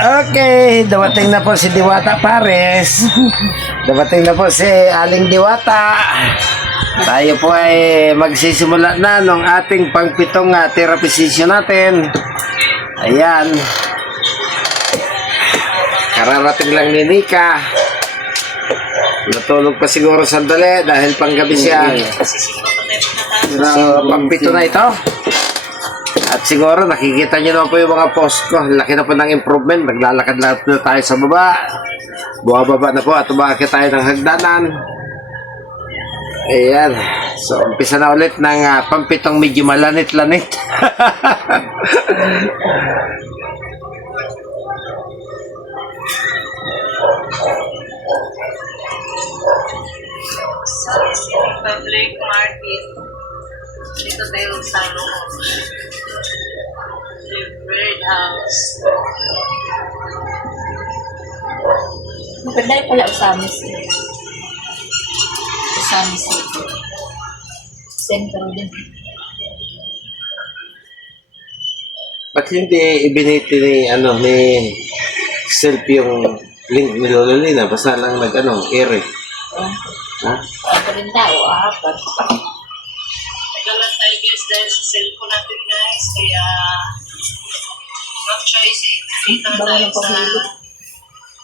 Okay, dumating na po si Diwata Pares. Dumating na po si Aling Diwata. Tayo po ay magsisimula na ng ating pangpitong therapy session natin. Ayan. Kararating lang ni Nika. Natulog pa siguro sandali dahil panggabi siya. So, pangpito na ito. At siguro nakikita nyo naman po yung mga post ko. Laki na po ng improvement. Naglalakad na tayo sa baba. Buwababa na po at umakit tayo ng hagdanan. Ayan. So, umpisa na ulit ng pampitong medyo malanit-lanit. Public market. Dito tayo sa the bird house. Maganda pala Usamis. Usamis City. Central din. Ba't hindi ibiniti ni self yung link ni Lolo Lina? Basta lang air eh. Ha? Ako rin tao, apat. Nagalan tayo guys dahil sa cellphone natin guys. Kaya no choice eh. Dito na tayo sa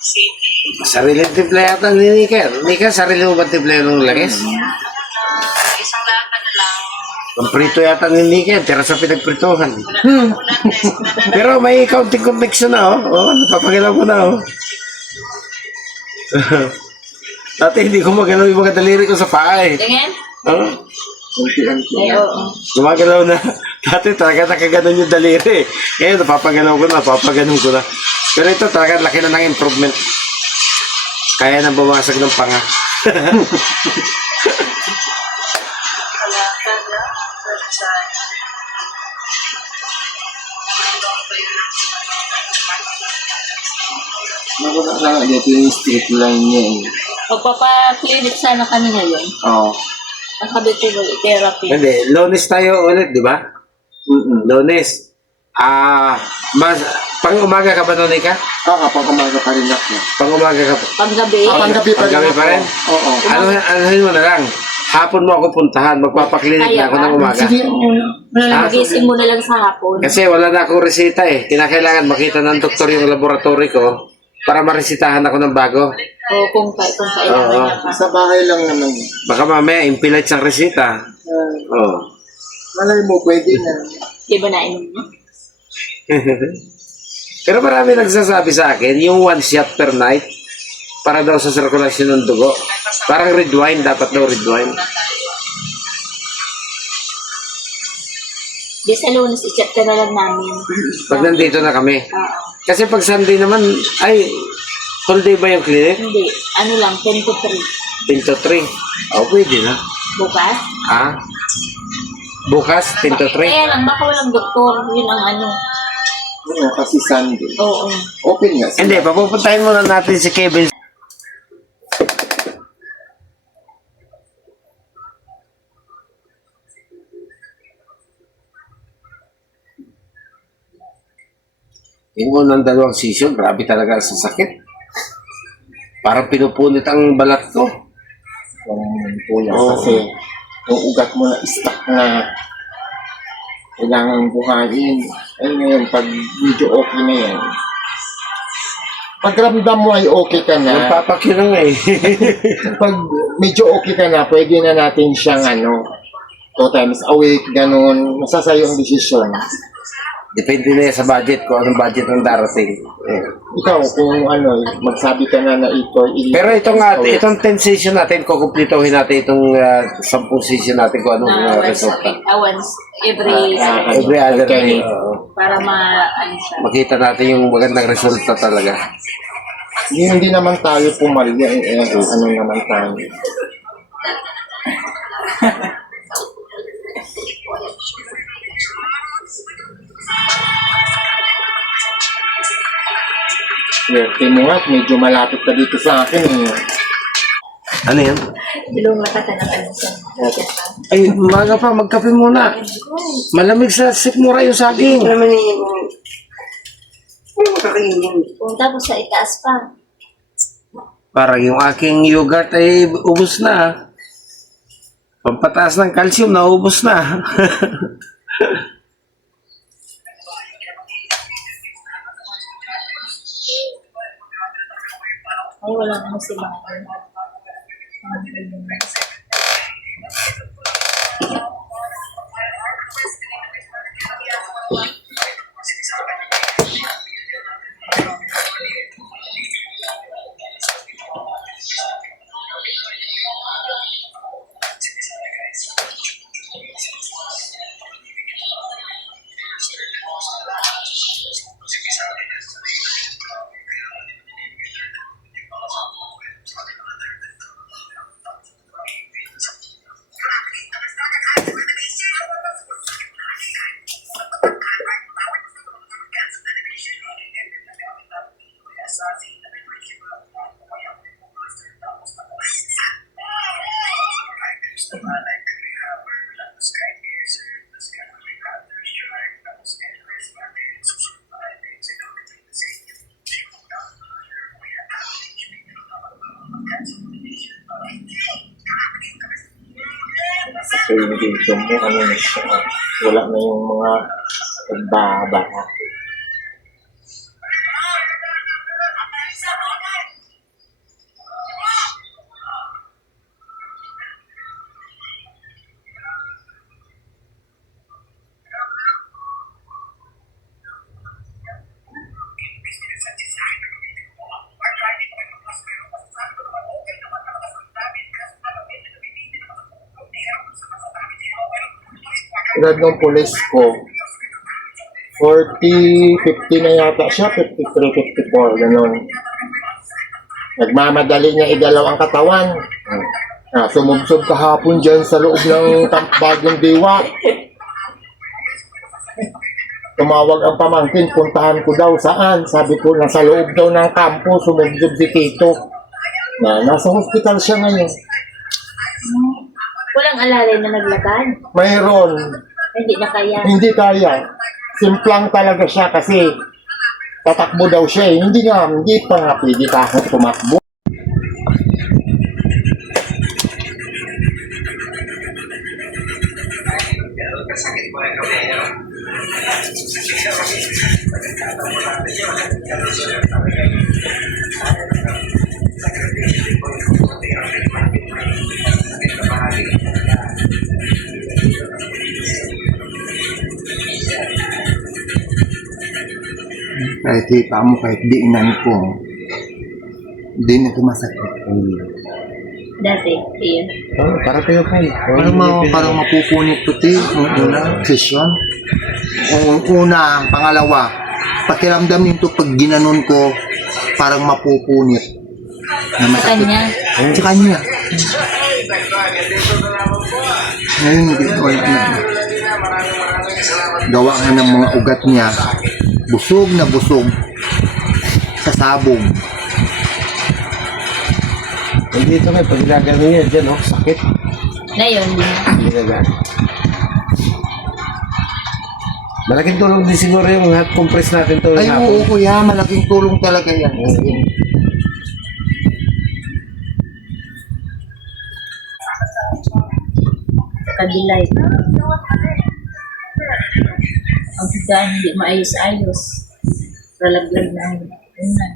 city. Sariling timpla yata ni Nika. Nika, sarili mo ba timpla yung langis? Isang lata na lang. Ang prito yata ni Nika, tira sa pinagprituhan. Wala test na Pero may counting connection na, oh. Napapagalaw ko na, oh. Dati hindi ko magalaw yung mga daliri ko sa paa, eh. Tingin? Oh. Ay, oo. Gumagalaw na. Dati talaga nakaganon yung daliri. Ngayon, napapagalaw ko na, napapaganon ko na. Pero ito talaga laki na ng improvement. Kaya na bumasag ng panga. wala ka na. Website. Nakuna lang dito yung street line niya eh. Magpapa-clinic sana kami ngayon. Oo. Ang sabi ko, therapy. Hindi, Lunes tayo ulit, di ba? Lunes. Pang umaga ka ba, Nika? Oo, kapag umaga pa rin ako. Pang umaga ka pa. Panggabi. Panggabi pa rin Panggabi ako. pa rin? Oo. Anuhin mo na lang. Hapon mo ako puntahan. Magpapaklinik na Kaya ako ba? ng umaga. Sige, Magising mo na lang sa hapon. Kasi wala na akong resita eh. Kinakailangan makita ng doktor yung laboratory ko para maresitahan ako ng bago. O kung kailangan Oo. niya pa. sa bahay lang naman. Baka mamaya impilate sa resita. Oh. Malay mo, pwede na. Di ba nainom mo? Pero marami nagsasabi sa akin, yung one shot per night, para daw sa sirkulasyon ng dugo. Parang red wine, dapat daw red wine. Di sa Lunes, i-chat ka na lang namin. Pag nandito na kami. Oo. Kasi pag Sunday naman, ay, whole day ba yung clinic? Hindi. Ano lang, 10 to 3. 10 to 3. Oh, pwede na. Bukas? Ah? Bukas, 10 to 3? Kaya lang, baka walang doktor. Yun ang ano. Yun nga, kasi Sunday. Oo. Open nga sila. Hindi, papupuntahin muna natin si Kevin. Yung unang dalawang session, grabe talaga sa sakit. Parang pinupunit ang balat ko. Kuya, Oo. kasi yung ugat mo na stuck na kailangan buhayin. Ay ngayon, pag medyo okay na yan, pag ramdam mo ay okay ka na, Nagpapakirang eh. pag medyo okay ka na, pwede na natin siyang 2 times a week, ganun, masasayo ang desisyon. Depende na yan sa budget, kung anong budget ng darating. Eh. Ikaw, kung magsabi ka na ito, Pero itong 10 session natin, kukumplituhin natin itong 10 session natin kung anong Once a resulta. week. Once every Saturday. Every other day. Okay. Para ano siya. Makita natin yung magandang resulta talaga. hindi naman tayo pumalya, ano naman tayo. Swerte mo nga, medyo malapit ka dito sa akin eh. Ano yan? Bilong mata ka ng ano sa Ay, umaga pa, magkape muna. Malamig sa sikmura yung saging. Kung tapos sa itaas pa. Parang yung aking yogurt ay ubos na. Pampataas ng calcium na ubos na. Ay, wala naman si Mama. Sa dito mo, ano na siya, wala na yung mga pagbaba. Edad ng pulis ko, 40, 50 na yata siya, 53, 54, gano'n. Nagmamadali niya idalaw ang katawan. Sumubsob kahapon dyan sa loob ng Bagong Diwa. Tumawag ang pamangkin, puntahan ko daw saan. Sabi ko, nasa loob daw ng kampo, sumubsob si Tito. Nasa hospital siya ngayon. Walang alalay na naglakad. Mayroon. Hindi na kaya. Hindi kaya. Simplang talaga siya kasi tatakbo daw siya eh. Hindi pa nga pwede kahit tumakbo. Kahit kita mo, kahit diinan ko, hindi na masakit. Dati, yun. Para tayo kayo. Parang mapupunit puti yung una, session. Una, pangalawa, pakiramdam nito pag ginanon ko, parang mapupunit. Na Sa kanya. Sa kanya. Ngayon, hindi ko na. Gawa nga ng mga ugat niya, busog na busog sa sabong. Hindi ito kayo, pag ginagano niya dyan, sakit. Ngayon, Hindi na gano'n. Malaking tulong din siguro yung hot compress natin to. Ay, oo kuya, malaking tulong talaga yan. kabilay. Ang higaan hindi maayos-ayos. Ralaglag na ang unan.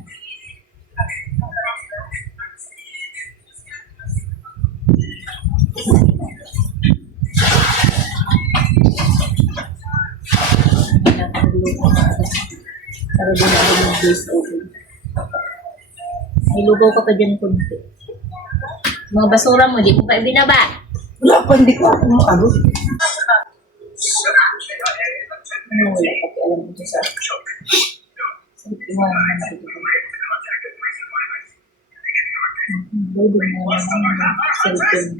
Para din ako mag-base over. May lugaw ka pa dyan kunti. Mga basura mo, di mo pa ibinaba. Wala pa, hindi ko ako ano. Ano, wala pati alam ko sa sabi ko nga naman ito. Baby na naman cellphone.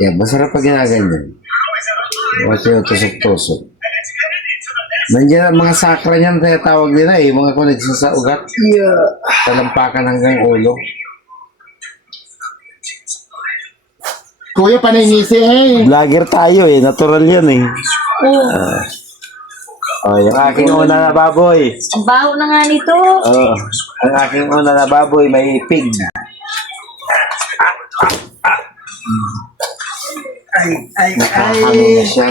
Yeah, masarap pag ginaganyan. Kasi yung tusok-tusok. Nandiyan ang mga sakra niyan, tawag nila eh, mga koneksyon sa ugat. Yeah. Talampakan hanggang ulo. Kuya, paningisi eh. Vlogger tayo eh. Natural yan eh. Oo. Oh, yung aking una na baboy. Ang baho na nga nito. Oh, ang aking una na baboy may pig. Nakahalo na siya.